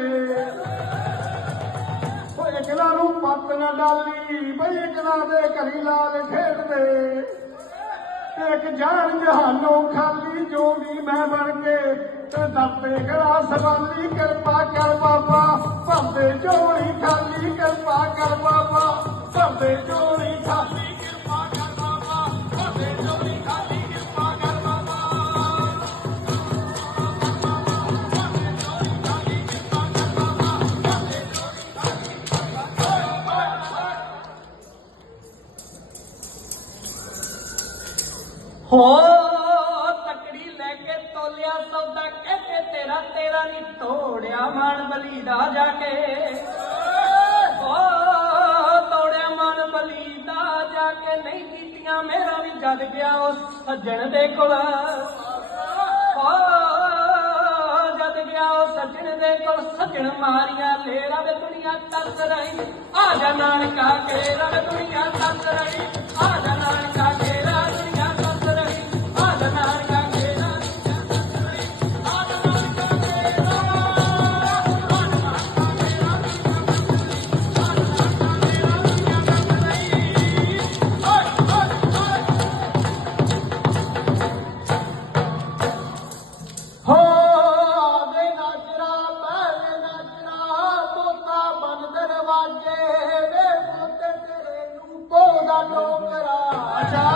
ਦੇਵੇ ਲੱਗਦੇ ਇਕਲਾ ਨੂੰ ਪੱਤ ਨਾ ਡਾਲੀ, ਬਈ ਇਕਲਾ ਦੇ ਘਰੀ ਲਾਲ ਖੇਡਦੇ ਤੇ। ਇੱਕ ਜਾਨ ਜਹਾਨੋਂ ਖਾਲੀ, ਜੋ ਵੀ ਮੈਂ ਬਣ ਕੇ ਤੇ ਦਾਤੇ ਗੜਾ ਸਵਾਲੀ, ਕਿਰਪਾ ਕਰ ਬਾਬਾ ਭੰਦੇ ਝੋਲੀ ਖਾਲੀ, ਕਿਰਪਾ ਕਰ ਬਾਬਾ ਭੰਦੇ ਝੋਲੀ ਖਾਲੀ। ਸੱਜਣ ਦੇ ਕੋਲ ਹੋ ਜਦ ਗਿਆ ਉਹ ਸੱਜਣ ਦੇ ਕੋਲ ਸੱਜਣ ਮਾਰੀਆਂ ਲੈ ਰਵੇ ਦੁਨੀਆ ਤਰਸ ਰਹੀ ਆ ਜਾ ਨਾਨਕਾ ਕੇ ਰਵੇ ਦੁਨੀਆ ਤਰਸ ਰਹੀ ਟੋਕਰਾ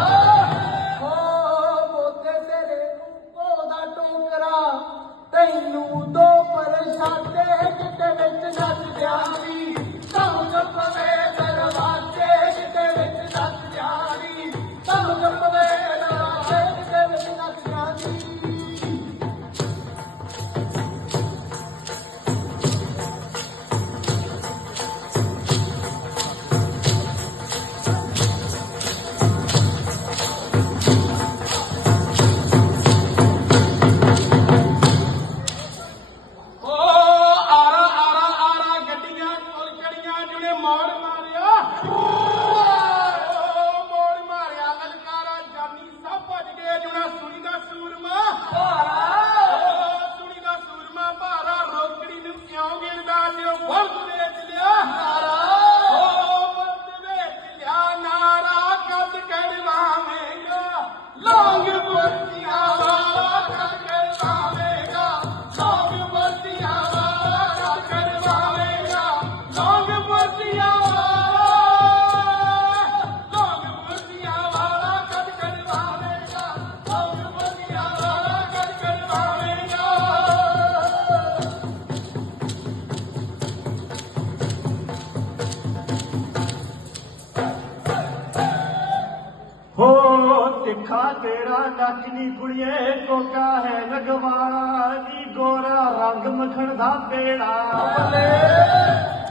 ਤੇਰਾ ਨੱਕ ਨੀ ਕੁੜੀਏ ਕੋਕਾ ਹੈ ਲਗਵਾਲਾ ਨੀ ਗੋਰਾ ਰੰਗ ਮੱਖਣ ਦਾ ਪੇੜਾ।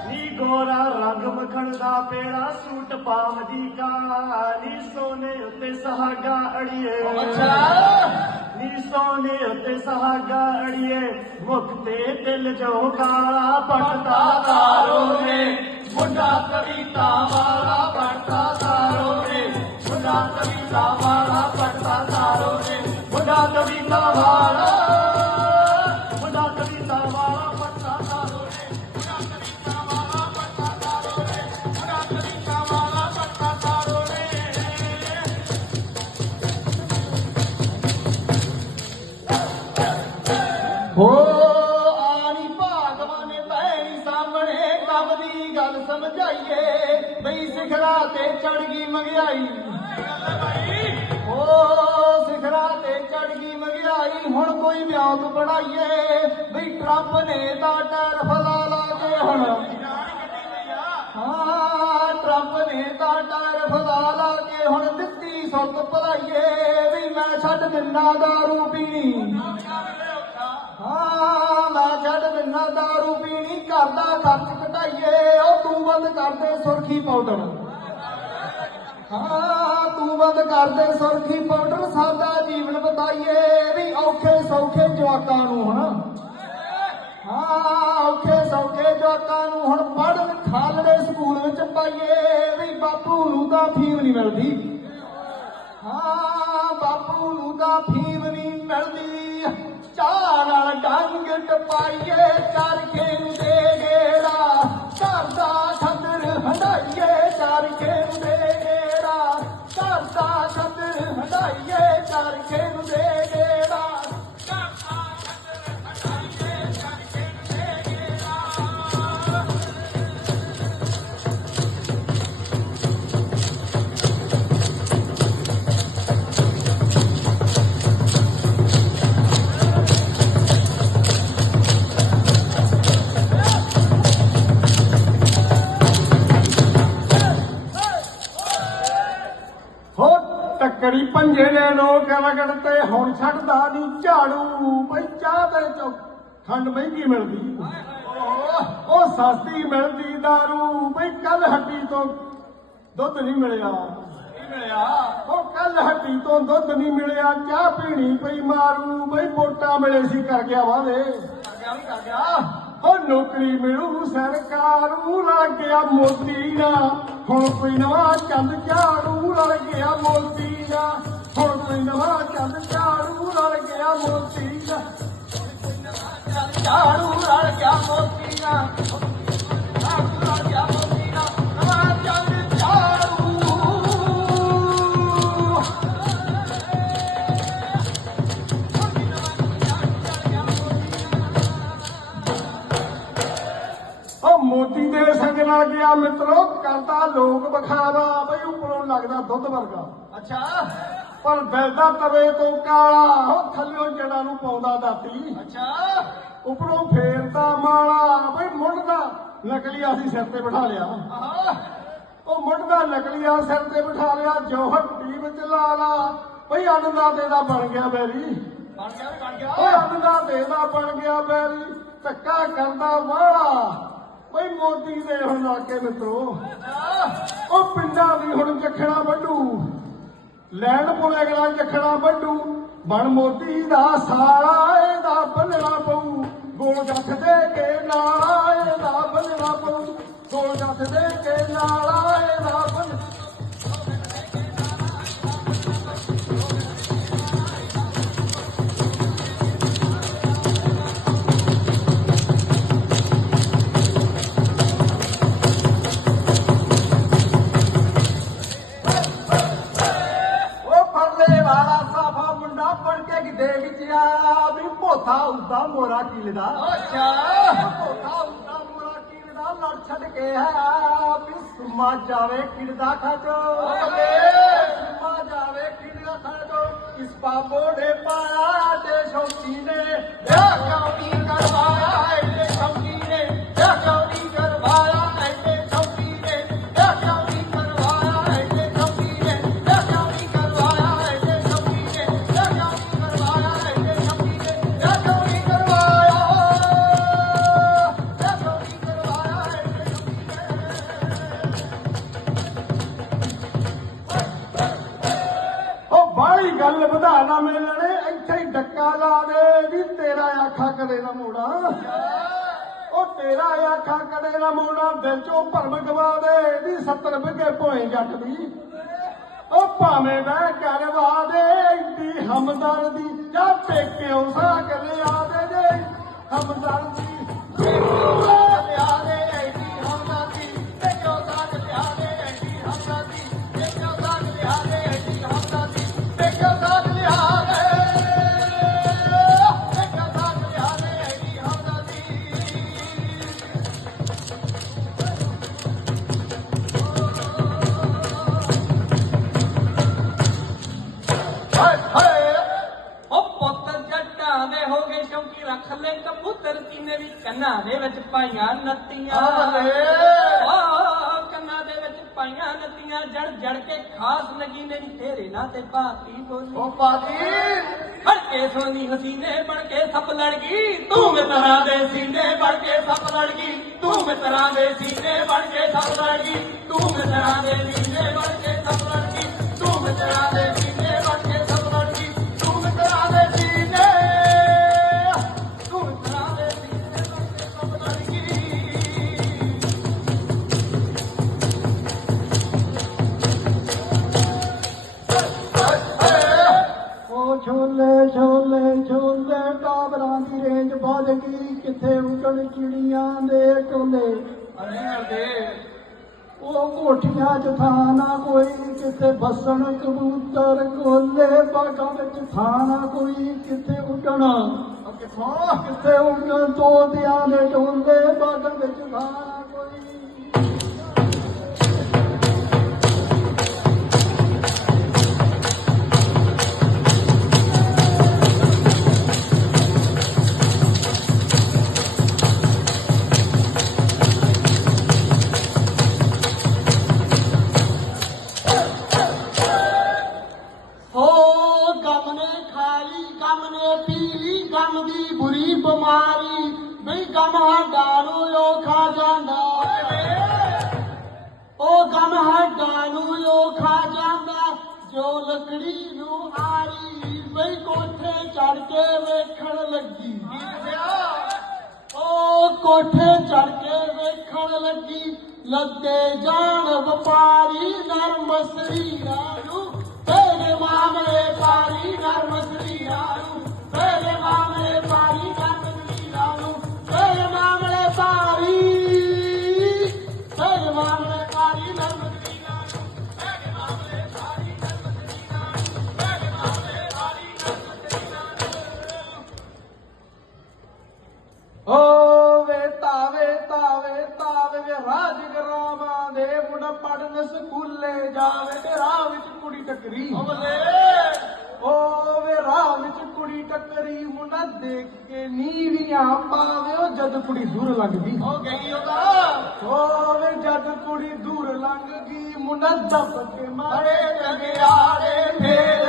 ਨੀ ਗੋਰਾ ਰੰਗ ਮੱਖਣ ਦਾ ਪੇੜਾ ਸੂਟ ਪਾਵਦੀ ਕਾ ਨੀ ਸੋਨੇ ਉੱਤੇ ਸਹਾਗਾ ਅੜੀਏ। ਨੀ ਸੋਨੇ ਉੱਤੇ ਸਹਾਗਾ ਅੜੀਏ ਮੁਖ ਤੇ ਦਿਲ ਜੋ ਕਾਲਾ ਪਟਦਾ ਤਾਰੋ ਨੇ ਮੁੰਡਾ ਕਵਿਤਾ ਵਾਲਾ ਪਟਦਾ ਤਾਰੋ ਨੇ ਮੁੰਡਾ ਕਵਿਤਾ ਵਾਲਾ ਮੁੰਡਾ ਕਵਿਤਾ ਨੇ ਤਾਂ ਲਾ ਕੇ ਹੁਣ ਦਿੱਤੀ ਸੁੱਤ ਭਲਾਈਏ ਵੀ ਮੈਂ ਛੱਡ ਦਿਨਾ ਦਾਰੂ ਪੀਣੀ। ਹਾਂ, ਮੈਂ ਛੱਡ ਦਿਨਾ ਦਾਰੂ ਪੀਣੀ, ਘਰ ਦਾ ਖਰਚ ਘਟਾਈਏ, ਉਹ ਤੂੰ ਬੰਦ ਕਰ ਦੇ ਸੁਰਖੀ ਪਾਊਡਰ। ਹਾਂ, ਤੂੰ ਬੰਦ ਕਰ ਦੇ ਸੁਰਖੀ ਪਾਊਡਰ, ਸਾਦਾ ਜੀਵਨ ਬਤਾਈਏ ਵੀ ਔਖੇ ਸੌਖੇ ਜਵਾਕਾਂ ਨੂੰ ਹਾਂ ਹਾਂ, ਔਖੇ ਸੌਖੇ ਜਵਾਕਾਂ ਨੂੰ ਹੁਣ ਪੜ੍ਹਨ ਖਾਲੜੇ ਸਕੂਲ ਵਿੱਚ ਪਾਈਏ ਵੀ ਬਾਪੂ ਨੂੰ ਤਾਂ ਫੀਮ ਨਹੀਂ ਮਿਲਦੀ। ਹਾਂ, ਬਾਪੂ ਨੂੰ ਤਾਂ ਫੀਮ ਨਹੀਂ ਮਿਲਦੀ। ਚਾਹ ਨਾਲ ਡੰਗ ਟਪਾਈਏ ਚਰਖੇ ਨੂੰ ਰਗੜ ਤੇ ਹੁਣ ਛੱਡਦਾ ਨਹੀਂ ਝਾੜੂ। ਬਈ ਚਾਹ ਦੇ ਚੋ ਖੰਡ ਮਹਿੰਗੀ ਮਿਲਦੀ ਉਹ- ਸਸਤੀ ਮਿਲਦੀ दारू ਬਈ ਕੱਲ ਹੱਡੀ ਤੋਂ ਦੁੱਧ ਨਹੀਂ ਮਿਲਿਆ। ਮਿਲਿਆ। ਉਹ ਕੱਲ ਹੱਡੀ ਤੋਂ ਦੁੱਧ ਨਹੀਂ ਮਿਲਿਆ। ਚਾਹ ਪੀਣੀ ਪਈ ਮਾਰੂ। ਬਈ ਵੋਟਾਂ ਮਿਲੇ ਸੀ ਕਰ ਗਿਆ ਵਾਦੇ ਕਰ ਗਿਆ ਵੀ ਕਰ ਗਿਆ। ਉਹ ਨੌਕਰੀ ਮਿਲੂ ਸਰਕਾਰੂ ਲੱਗ ਗਿਆ ਮੋਦੀ ਦਾ। ਹੁਣ ਕੋਈ ਨਵਾਂ ਚੰਦ ਝਾੜੂ ਲੱਗ ਗਿਆ ਮੋਦੀ ਦਾ। ਹੁਣ ਕੋਈ ਨਵਾਂ ਚੰਦ ਝਾੜੂ ਲੱਗ ਗਿਆ ਮੋਦੀ ਦਾ। ਝਾੜੂ ਲੱਗ ਗਿਆ ਮੋਦੀ ਦਾ। ਝਾੜੂ ਲੱਗ ਗਿਆ ਉਹ ਮੋਦੀ ਦੇ ਨਾਲ ਗਿਆ ਮਿੱਤਰੋ ਕਰਦਾ ਲੋਕ ਵਿਖਾਵਾ ਬਈ ਉੱਪਰੋਂ ਲੱਗਦਾ ਦੁੱਧ ਵਰਗਾ। ਅੱਛਾ। ਪਰ ਬੈਦਾ ਤਵੇ ਤੋਂ ਕਾਲਾ ਉਹ ਥੱਲਿਓਂ ਜੜਾਂ ਨੂੰ ਪਾਉਂਦਾ ਦਾਤੀ। ਅੱਛਾ। ਉੱਪਰੋਂ ਫੇਰਦਾ ਮਾਲਾ ਬਈ ਮੁੰਡਦਾ ਨਕਲੀਆ ਸੀ ਸਿਰ ਤੇ ਬਿਠਾ ਲਿਆ। ਉਹ ਮੁੰਡਦਾ ਨਕਲੀਆ ਸਿਰ ਤੇ ਬਿਠਾ ਲਿਆ ਜੋ ਹੱਟੀ ਵਿੱਚ ਲਾ ਲਾ ਬਈ ਅੰਨਦਾਤੇ ਦਾ ਬਣ ਗਿਆ ਬੈਰੀ। ਬਣ ਗਿਆ ਬਣ ਗਿਆ। ਓਏ ਅੰਨਦਾਤੇ ਦਾ ਬਣ ਗਿਆ ਬੈਰੀ। ਧੱਕਾ ਕਰਦਾ ਵਾਲਾ ਬਈ ਮੋਦੀ ਦੇ ਹੁਣ ਆ ਮਿੱਤਰੋ। ਉਹ ਪਿੰਡਾਂ ਦੀ ਹੁਣ ਜਖਣਾ ਵੱਢੂ। ਲੈਣ ਪੁਲੇ ਗਲਾ ਜਖਣਾ ਵੱਢੂ। ਬਣ ਮੋਦੀ ਦਾ ਸਾਲਾ, ਇਹਦਾ ਬੰਨਣਾ ਪਊ। ਗੋਲ ਗੱਠ ਦੇ ਕੇ ਨਾਲਾ, ਇਹਦਾ ਬੰਨਣਾ ਪਊ। ਗੋਲ ਗੱਠ ਦੇ ਕੇ ਨਾਲਾ ਕਿਤੇ ਵਿੱਚ ਆ ਵੀ ਭੋਥਾ ਉਦਾ ਮੋਰਾ ਕਿਲਦਾ ਅੱਛਾ। ਭੋਥਾ ਉਦਾ ਮੋਰਾ ਕਿਲਦਾ ਲੜ ਛੱਡ ਕੇ ਆ ਵੀ ਸੁਮਾ ਜਾਵੇ ਕਿਲਦਾ ਖਾਜੋ। ਸੁਮਾ ਜਾਵੇ ਕਿਲਦਾ ਖਾਜੋ। ਇਸ ਪਾਪੋ ਨੇ ਪਾਇਆ ਤੇ ਸ਼ੌਕੀ ਨੇ ਵਿਆਹ ਕਿਉਂ ਨਹੀਂ ਆਖਾ ਕਦੇ ਨਾ ਭਰਮ ਗਵਾ ਦੇ ਵੀ 70 ਵਿਗੇ ਭੋਏ ਜੱਟ ਦੀ। ਉਹ ਭਾਵੇਂ ਮੈਂ ਕਰਵਾ ਦੇ, ਇੰਦੀ ਹਮਦਰਦੀ ਜਾਂ ਪੇਕਿਓ ਸਾਗ ਲਿਆ ਦੇ ਜੇ। ਨੱਤੀਆਂ। ਉਹ ਕੰਨਾਂ ਦੇ ਵਿੱਚ ਪਾਈਆਂ ਨੱਤੀਆਂ ਜੜ ਜੜ ਕੇ ਖਾਸ ਲੱਗੀ ਨੇ ਨੀ ਤੇਰੇ ਨਾਂ ਤੇ ਬਾਤੀ ਬੋਲੀ। ਉਹ ਪਾਤੀ ਫੜ ਕੇ ਸੋਨੀ ਹਸੀਨੇ ਬਣ ਕੇ ਸੱਪ ਲੜ ਗਈ ਤੂੰ ਮਿੱਤਰਾਂ ਦੇ ਸੀਨੇ ਬਣ ਕੇ ਸੱਪ ਲੜ ਗਈ ਤੂੰ ਮਿੱਤਰਾਂ ਦੇ ਸੀਨੇ ਬਣ ਕੇ ਸੱਪ ਲੜ ਗਈ ਤੂੰ ਮਿੱਤਰਾਂ ਦੇ ਸੀਨੇ ਬਣ ਕੇ ਸੱਪ ਲੜ ਗਈ ਤੂੰ ਮਿੱਤਰਾਂ ਦੇ ਕੋਠੀਆਂ 'ਚ ਥਾਂ ਨਾ ਕੋਈ ਕਿਤੇ ਬਸਣ ਕਬੂਤਰ ਕੋਲੇ, ਬਾਗਾਂ ਵਿੱਚ ਥਾਂ ਨਾ ਕੋਈ ਕਿਤੇ ਉੱਡਣਾ? ਕਿੱਥੋਂ ਕਿਤੇ ਉੱਡਣ? ਤੋਤਿਆਂ ਦੇ ਟੋਲੇ ਬਾਗਾਂ ਵਿੱਚ ਥਾਂ ਕੇ ਵੇਖਣ ਲੱਗੀ। ਉਹ ਕੋਠੇ ਚੜ ਕੇ ਵੇਖਣ ਲੱਗੀ। ਲੱਗੇ ਜਾਣ ਵਪਾਰੀ ਨਰਮ ਸਰੀਰਾਂ ਨੂੰ। ਤੇਰੇ ਮਾਮਲੇ ਪਾਰੀ ਨਰਮ ਸਰੀਰਾਂ ਨੂੰ। ਤੇਰੇ ਮਾਮਲੇ ਤਾਵੇ ਵੇ ਰਾਜ ਗਰਾਮਾਂ ਦੇ ਮੁੰਡਾ ਪੜਨ ਸਕੂਲੇ ਜਾਵੇ ਤੇ ਰਾਹ ਵਿੱਚ ਕੁੜੀ ਟੱਕਰੀ। ਓ ਵੇ ਰਾਹ ਵਿੱਚ ਕੁੜੀ ਟੱਕਰੀ ਮੁੰਡਾ ਦੇਖ ਕੇ ਨੀਵੀਆਂ ਪਾਵੇ ਉਹ ਜਦ ਕੁੜੀ ਦੂਰ ਲੰਘਦੀ। ਹੋ ਗਈ ਉਹਦਾ। ਓ ਵੇ ਜਦ ਕੁੜੀ ਦੂਰ ਲੰਘ ਗਈ ਮੁੰਡਾ ਦੱਬ ਕੇ ਮਾਰੇ ਜਗਿਆਰੇ ਫੇਰ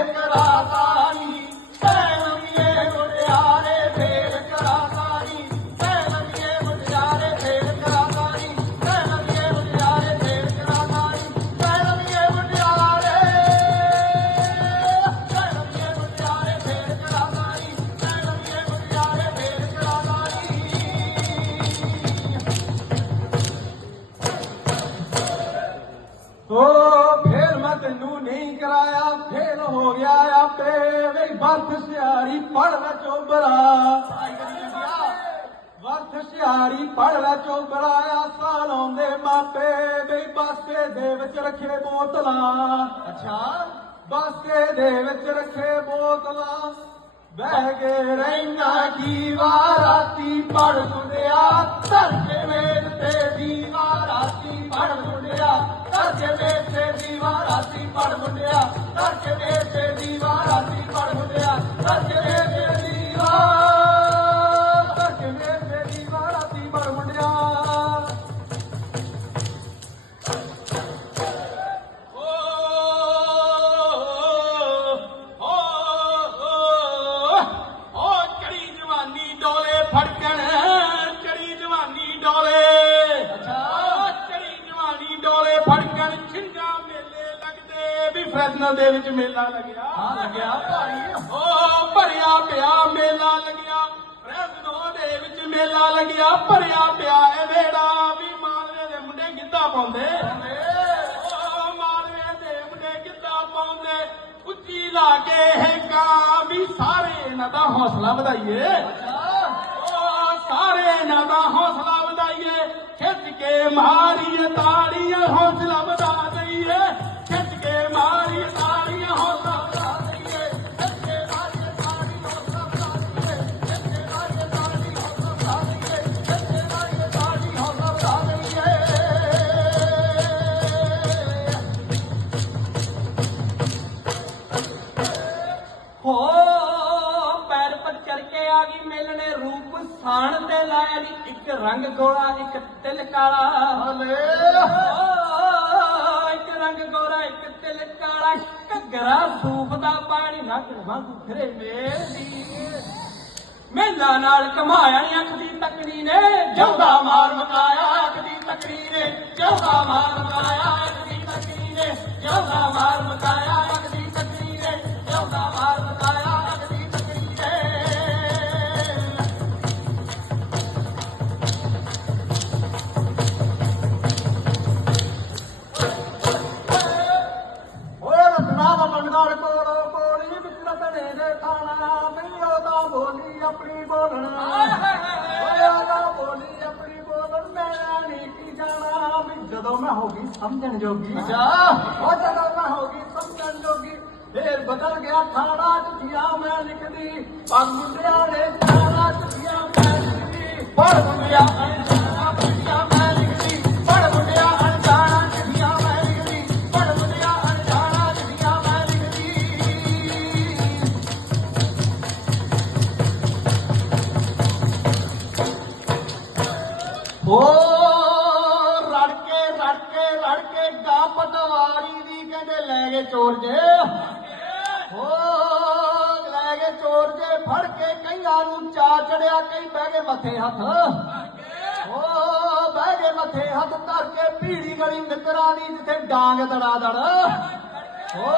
ਬਾਸੇ ਦੇ ਵਿੱਚ ਰੱਖੇ ਬੋਤਲਾਂ। ਅੱਛਾ। ਬਾਸੇ ਦੇ ਵਿੱਚ ਰੱਖੇ ਬੋਤਲਾਂ। ਬਹਿ ਕੇ ਰਹਿਣਾ ਕੀ ਵਾਰਾਤੀ ਪੜ ਸੁਣਿਆ। ਧਰ ਕੇ ਵੇਦ ਤੇ ਦੀਵਾਰਾਤੀ ਪੜ ਸੁਣਿਆ। ਧਰ ਕੇ ਵੇਦ ਤੇ ਦੀਵਾਰਾਤੀ ਪੜ ਮੁੰਡਿਆ ਧਰ ਕੇ ਵੇਦ ਤੇ ਦੀਵਾਰਾਤੀ ਪੜ ਮੁੰਡਿਆ ਧਰ ਕੇ ਵੇਦ ਤੇ ਦੀਵਾ ਲੱਗਿਆ। ਹਾਂ ਲੱਗਿਆ ਭਾਈ। ਓ ਭਰਿਆ ਪਿਆ ਮੇਲਾ ਲੱਗਿਆ। ਫੈਸਨੋ ਦੇ ਵਿੱਚ ਮੇਲਾ ਲੱਗਿਆ। ਭਰਿਆ ਪਿਆ ਇਹ ਵੇੜਾ ਵੀ ਮਾਲਵੇ ਦੇ ਮੁੰਡੇ ਗਿੱਧਾ ਪਾਉਂਦੇ। ਓ ਮਾਲਵੇ ਦੇ ਮੁੰਡੇ ਗਿੱਧਾ ਪਾਉਂਦੇ। ਉੱਚੀ ਲਾ ਕੇ ਇਹ ਕਾਂ ਵੀ ਸਾਰੇ ਇਹਨਾਂ ਦਾ ਹੌਸਲਾ ਵਧਾਈਏ। ਓ ਸਾਰੇ ਇਹਨਾਂ ਦਾ ਹੌਸਲਾ ਵਧਾਈਏ। ਖਿੱਚ ਕੇ ਮਾਰੀਏ ਤਾੜੀਆਂ ਹੌਸਲਾ ਵਧਾ ਦਈਏ ਆ ਰੂਪ ਸਾਣ ਤੇ ਲਾਇਆ ਨੀ ਇੱਕ ਰੰਗ ਗੋਰਾ, ਇੱਕ ਤਿਲ ਕਾਲਾ। ਹਲੇ ਇੱਕ ਰੰਗ ਗੋਰਾ, ਇੱਕ ਤਿਲ ਕਾਲਾ। ਘੱਗਰਾ ਸੂਫ ਦਾ ਪਾਣੀ ਨੱਕ ਵਾਂਗੂ ਫਿਰੇ ਮੇਰੀ ਮੇਲਾ ਨਾਲ ਕਮਾਇਆ ਨੀ ਅੱਖ ਦੀ ਤਕੜੀ ਨੇ ਜੌਦਾ ਮਾਰ ਮਕਾਇਆ ਅੱਖ ਦੀ ਤਕੜੀ ਨੇ ਜੌਦਾ ਮਾਰ ਮਕਾਇਆ ਅੱਖ ਦੀ ਤਕੜੀ ਨੇ ਜੌਦਾ ਮਾਰ ਮਕਾਇਆ ਮੱਥੇ ਹੱਥ। ਓ ਬਹਿ ਗਏ ਮੱਥੇ ਹੱਥ ਧਰ ਕੇ ਪੀੜੀ ਗਲੀ ਮਿੱਤਰਾਂ ਦੀ, ਜਿੱਥੇ ਡਾਂਗ ਦੜਾ ਦੜ ਓ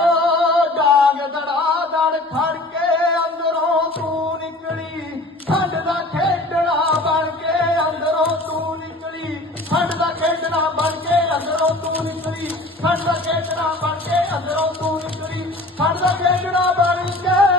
ਡਾਂਗ ਦੜਾ ਦੜ ਖੜ ਕੇ ਅੰਦਰੋਂ ਤੂੰ ਨਿਕਲੀ। ਠੰਡ ਦਾ ਖੇਡਣਾ ਬਣ ਕੇ ਅੰਦਰੋਂ ਤੂੰ ਨਿਕਲੀ। ਠੰਡ ਦਾ ਖੇਡਣਾ ਬਣ ਕੇ ਅੰਦਰੋਂ ਤੂੰ ਨਿਕਲੀ। ਠੰਡ ਦਾ ਖੇਡਣਾ ਬਣ ਕੇ ਅੰਦਰੋਂ ਤੂੰ ਨਿਕਲੀ। ਠੰਡ ਦਾ ਖੇਡਣਾ ਬਣ ਕੇ